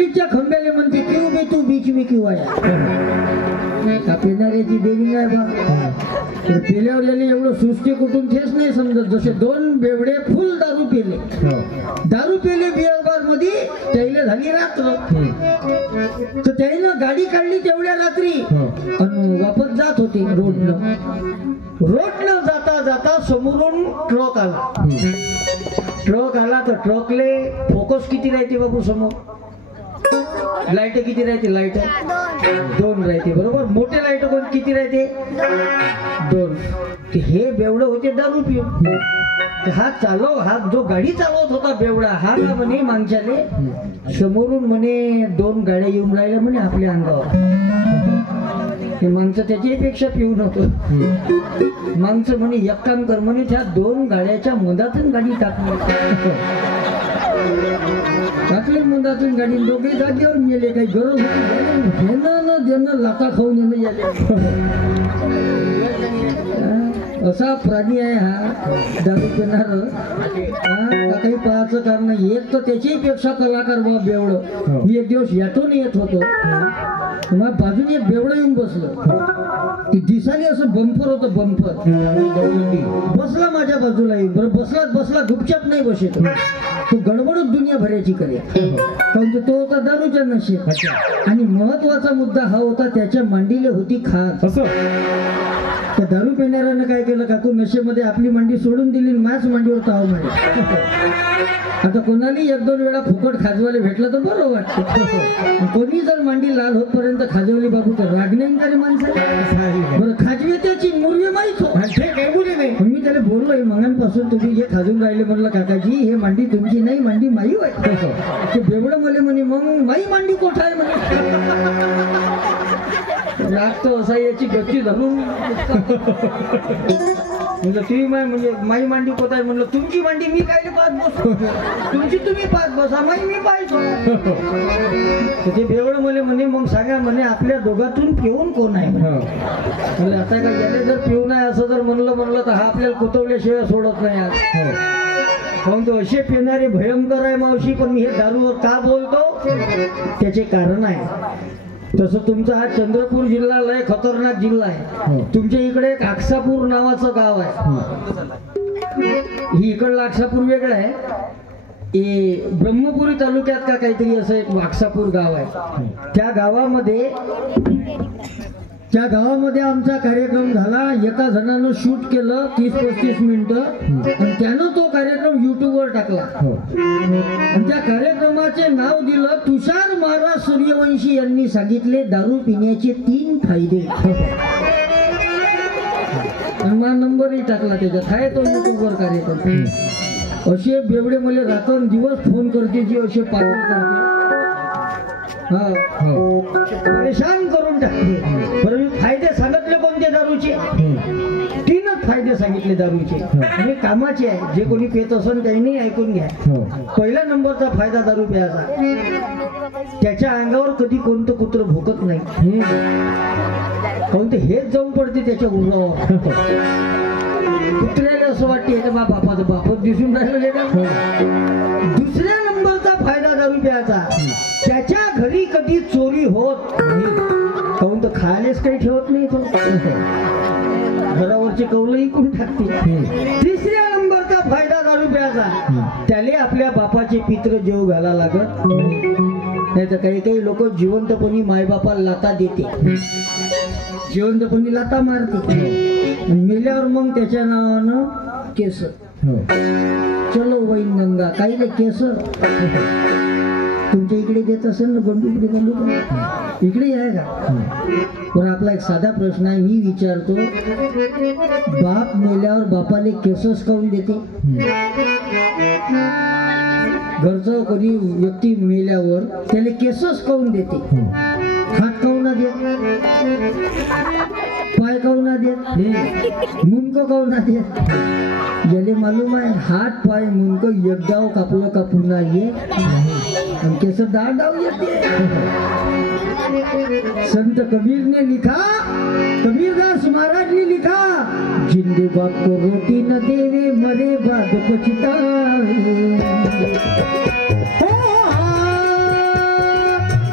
प्लास्टिकच्या खंब्याले म्हणते क्यों बे तू बीच में क्यों आया का पिणाऱ्याची बेगिंग आहे बा तर पेल्यावर याने एवढं सुस्ती कुठून ठेच नाही समजत जसे दोन बेवडे फुल दारू पेले बिअर बार मध्ये त्याला झाली रात्र तर त्यानं गाडी काढली तेवढ्या रात्री आणि वापस जात होते रोडनं जाता जाता समोरून ट्रक आला तर ट्रकले फोकस किती राहते बाबू समोर लाईट किती राहते लाईट 2 राहते बरोबर मोठे लाईट कोण किती राहते 2 हे बेवडं होते दारू पिऊन हा जो गाडी चालवत होता बेवडा हा ना म्हणे मागच्याले समोरून म्हणे 2 गाड्या येऊन राहिल्या म्हणे आपल्या अंगावर हे माणसं त्याच्यापेक्षा पिऊन होतं माणसं म्हणे एक काम कर म्हणे त्या 2 गाड्याच्या मधातून गाडी टाकले मधातून गाडी दोघे जागेवर मेले काही गरज होती घेणं न देणं लाता खाऊन येणं असा प्राणी आहे हा दारू पिणार काही पाहायचं कारण नाही एक तर त्याच्यापेक्षा कलाकार बा बेवडं मी एक दिवस यातून येत होतो मग बाजूने एक बेवडं येऊन बसलं ती दिसाली असं बंपर होतं बंपर बसला माझ्या बाजूला येऊन बरं बसला गुपचाप नाही बसत तो गडबडच दुनिया भरायची करे कारण तो होता दारूच्या नशेत आणि महत्वाचा मुद्दा हा होता त्याच्या मांडीला होती खात त्या दारू पिणाऱ्यानं काय केलं का तू नशेमध्ये आपली मांडी सोडून दिली माझ मांडीवर ताव मांडली आता कोणालाही 1-2 वेळा फुकट खाजवाले भेटलं तर बरं वाटतं कोणी जर मांडी लाल होतपर्यंत खाजवली बाबू तर राग नाही तरी माणसं बरं खाजवे त्याची मुरवी माहीत मी त्याला बोललोय मगांपासून तुम्ही जे खाजून राहिले म्हणलं काकाजी हे मांडी तुमची नाही मांडी माई वाटतं ते बेवडं मले म्हणे मग माई मांडी कोठा आहे म्हणे लागतो असा याची गच्ची धरून म्हणलं तुम्ही म्हणजे माई मांडी कोत आहे म्हणलं तुमची मांडी मी काय पाहत बसतो तुमची तुम्ही पाहत बसा माई मी पाहतो ते बेवडं मले म्हणे मग सांगा म्हणे आपल्या दोघातून पिऊन कोण आहे म्हणजे आता का गेले जर पिऊन आहे असं जर म्हणलं तर हा आपल्याला कुतवल्याशिवाय सोडत नाही आज पण तो असे पिणारे भयंकर आहे मावशी पण मी हे दारूवर का बोलतो त्याचे कारण आहे तसं तुमचा हा चंद्रपूर जिल्हा लय खतरनाक जिल्हा आहे तुमच्या इकडे एक आक्षापूर नावाचं गाव आहे ही इकडलं आक्षापूर वेगळं आहे ब्रह्मपुरी तालुक्यात का काहीतरी असं एक आक्षापूर गाव आहे त्या गावामध्ये आमचा कार्यक्रम झाला एका जणानं शूट केलं 30-35 मिनिटं आणि त्यानं तो कार्यक्रम युट्यूबवर टाकला आणि त्या कार्यक्रमाचे नाव दिलं तुषार महाराज सूर्यवंशी यांनी सांगितले दारू पिण्याचे 3 फायदे आणि माझा नंबरही टाकला त्याच्यात आहे तो युट्यूबवर कार्यक्रम असे बेवडे मला रात्रंदिवस फोन करते जी असे पागल करते परेशान करून टाकते बरं मी फायदे सांगितले कोणते दारूचे 3च फायदे सांगितले दारूचे आणि कामाचे आहे जे कोणी पेत असेल त्यांनी ऐकून घ्या पहिला नंबरचा फायदा दारू प्यायचा त्याच्या अंगावर कधी कोणतं कुत्र भोकत नाही कोणते हेच जाऊन पडते त्याच्या उरावर कुत्र्याला असं वाटते बापाचं बापच दिसून राहिलं का दुसऱ्या नंबरचा फायदा दारू प्यायचा त्याच्या घरी कधी चोरी होत नाही काहून तर खायलाच काही ठेवत नाही तो घरावरचे कौलही कोण टाकते तिसऱ्या नंबरचा फायदा दारू प्यायचा त्याले आपल्या बापाचे पित्र जेव घाला लागत नाही तर काही लोक जिवंतपणी मायबापाला लाता देते जिवंतपणी लाता मारते मेल्यावर मग त्याच्या नावानं केस चलो वैन गंगा काही नाही केस तुमच्या इकडे देत असेल ना बंडू इकडे आहे का पण आपला एक साधा प्रश्न आहे मी विचारतो बाप मेल्यावर बापाले केसच काऊन देते घरचं कोणी व्यक्ती मेल्यावर त्याला केसच काऊन देते हात काऊन ना देत पाय काऊन ना देत मुंडक काऊन ना देत ज्याला मालूम आहे हात पाय मुंडक एकदाव कापलं का पुन्हा ये केस डाव येते संत कबीर ने लिखा कबीरदास महाराज ने लिखा जिंदे बाप को रोटी न देवे मरे बाद पछतावे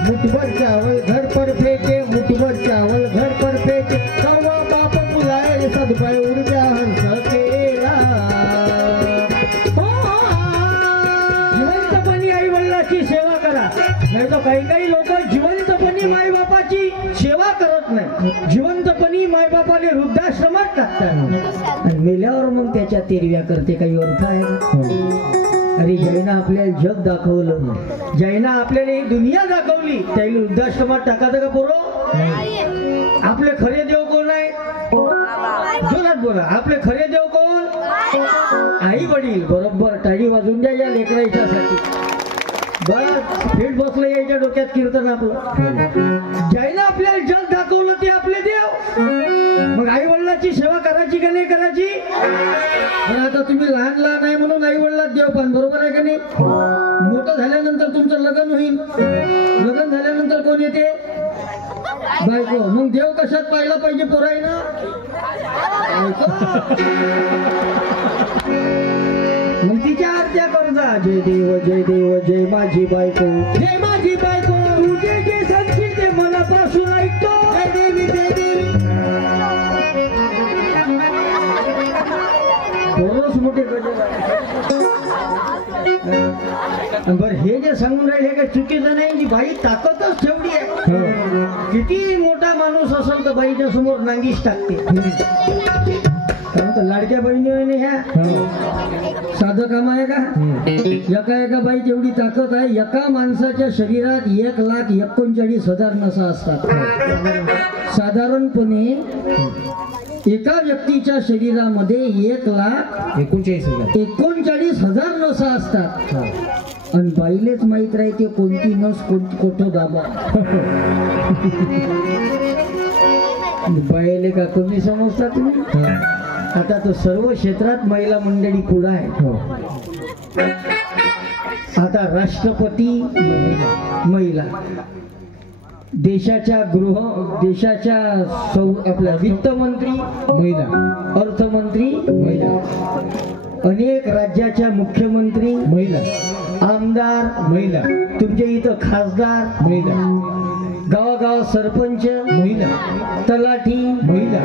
मुठभर चावल घर पर फेंके, मुठभर चावल घर पर फेंके, कौवा बाप बुलाए सब पे उड़ जा हर सकेला। जिवंतपणी आई वडिलांची सेवा करा, नाही तर काही काही लोक जिवंतपणी माई बापाची सेवा करत नाही, जिवंतपणी माई बापाने वृद्धाश्रमात टाकतात आणि मेल्यावर मग त्याच्या तेरव्या करते. काही अर्थ आहे? अरे जैना आपल्याला जग दाखवलं, जैना आपल्याला ही दुनिया दाखवली, त्याला वृद्धाश्रमात टाकायचं का पोरं? आपले खरे देव कोण आहे? जोरात बोला. आपले खरे देव कोण? आई वडील. बरोबर, टाळी वाजून द्या या लेकराच्यासाठी. बस फिट बसलं याच्या डोक्यात कीर्तन आपलं. ज्याला आपल्याला जग दाखवलं ते आपले देव. मग आई वडिलांची सेवा करायची का नाही करायची? आता तुम्ही लहान लहान आहे म्हणून आई वडिलात देव पण, बरोबर आहे का नाही? मोठं झाल्यानंतर तुमचं लग्न होईल, लग्न झाल्यानंतर कोण येते? बायको. मग देव कशात पाहिला पाहिजे पोरायनं? मग तिच्या आरत्या करता, जय देव जय माझी बायको, जय माझी बायको, तू जे जे सांगशील ते मनापासून ऐकतो. जय देवी जय देवी. पोरच मोठे बर. हे जे सांगून राहिले काही चुकीचं नाही, जी बाई ताकदच ठेवली आहे. किती मोठा माणूस असेल तर बाईच्या समोर नांगीच टाकते. कारण तर लाडक्या बहिणी ह्या साधं काम आहे का? एका बाई तेवढी ताकद आहे. एका माणसाच्या शरीरात 1,39,000 नसा असतात. साधारणपणे एका व्यक्तीच्या शरीरामध्ये 1,39,000 नसा असतात. आणि बाईलेच माहित राहते कोणती नस कोठं दाबा. बाईले का कमी समजता तुम्ही? आता तो सर्व क्षेत्रात महिला मंडळी पुढे आहे. आता राष्ट्रपती महिला, देशाच्या आपल्या वित्तमंत्री महिला, अर्थमंत्री महिला, अनेक राज्याच्या मुख्यमंत्री महिला, आमदार महिला, तुमच्या इथं खासदार महिला, गावागाव सरपंच महिला, तलाठी महिला,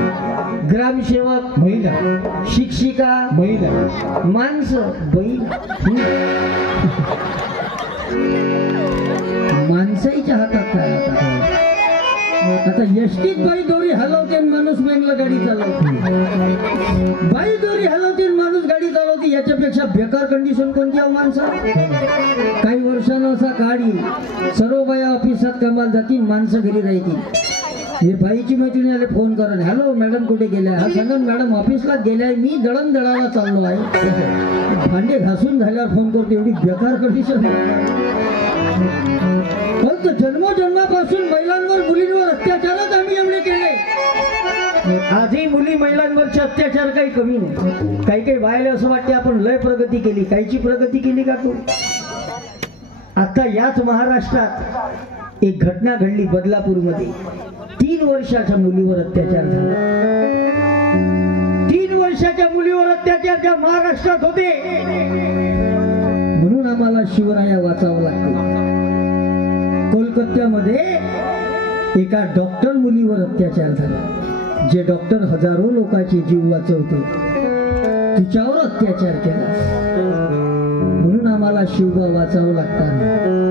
ग्रामसेवक महिला, शिक्षिका महिला, माणसं बाई. माणसाईच्या हातात काय? आता एसटीत बाई दोरी हलवते माणूस मेंगला गाडी चालवते. बाई दोरी हलवते माणूस गाडी चालवते. याच्यापेक्षा बेकार कंडिशन कोणती आहे माणसा? काही वर्षानं असा काढी सर्व बाया ऑफिसात कामाला जातील, माणसं घरी राहतील. हे बाईची मैत्रिणी आले फोन करून, हॅलो मॅडम कुठे गेल्या? हा सांगा मॅडम ऑफिसला गेल्याय, मी दळणदळाला चाललो आहे. भांडे घासून झाल्यावर फोन करतो. एवढी बेकार कंडिशन. फक्त जन्मोजन्मापासून महिलांवर मुलींवर अत्याचारच आम्ही एवढे केले. आजही मुली महिलांवरचे अत्याचार काही कमी नाही. काही काही बायला असं वाटते आपण लय प्रगती केली. काहीची प्रगती केली का तू? आता याच महाराष्ट्रात एक घटना घडली बदलापूरमध्ये. 3 वर्षाच्या मुलीवर अत्याचार झाला. 3 वर्षाच्या मुलीवर अत्याचार ज्या महाराष्ट्रात होते, म्हणून आम्हाला शिवराया वाचावं लागतं. कोलकात्यामध्ये एका डॉक्टर मुलीवर अत्याचार झाला. जे डॉक्टर हजारो लोकांचे जीव वाचवते, तिच्यावर अत्याचार केला. म्हणून आम्हाला शिवबा वाचावं लागतात.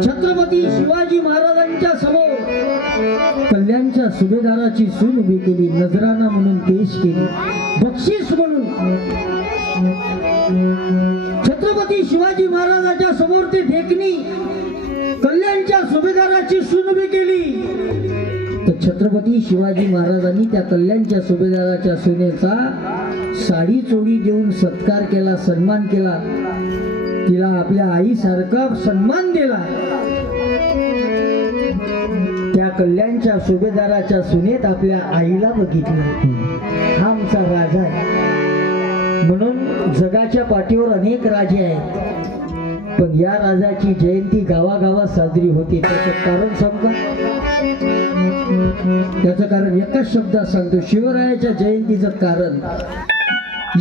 छत्रपती शिवाजी महाराजांच्या समोर कल्याणच्या सुभेदाराची सून उभी केली, नजराना म्हणून पेश केली, बक्षीस म्हणून. छत्रपती शिवाजी महाराजांच्या समोर ते देखणी कल्याणच्या सुभेदाराची सून उभी केली. तर छत्रपती शिवाजी महाराजांनी त्या कल्याणच्या सुभेदाराच्या सुनेचा साडी चोळी देऊन सत्कार केला, सन्मान केला. तिला आपल्या आईसारखा सन्मान दिला. त्या कल्याणच्या सुभेदाराच्या सुनेत आपल्या आईला बघितलं. हा आमचा राजा आहे. म्हणून जगाच्या पाठीवर अनेक राजे आहेत, पण या राजाची जयंती गावागावात साजरी होते. त्याचं कारण सांगा. त्याचं कारण एकाच शब्दात सांगतो. शिवरायाच्या जयंतीचं कारण,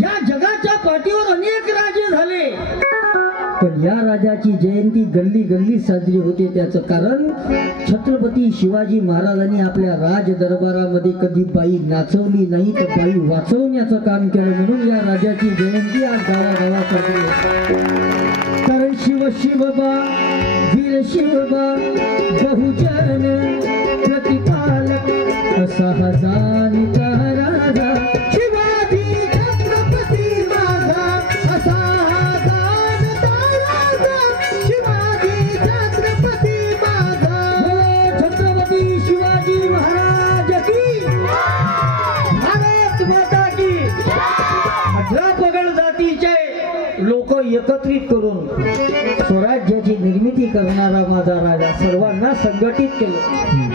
या जगाच्या पाठीवर अनेक राजे झाले, पण या राजाची जयंती गल्ली गल्ली साजरी होते. त्याचं कारण छत्रपती शिवाजी महाराजांनी आपल्या राज दरबारामध्ये कधी बाई नाचवली नाही तर बाई वाचवण्याचं काम केलं, म्हणून या राजाची जयंती आज गावागावात साजरी होते. कारण शिव शिवबा वीर शिवबा बहुजन प्रतिपालक असा हा जाणता राजा शिवाजी छत्रपती माझा, असा हा जाणता राजा शिवाजी छत्रपती माझा. छत्रपती शिवाजी महाराज की, भारत माता की. 18 पगड जातीचे लोक एकत्रित करून स्वराज्याची निर्मिती करणारा माझा राजा सर्वांना संघटित केलं.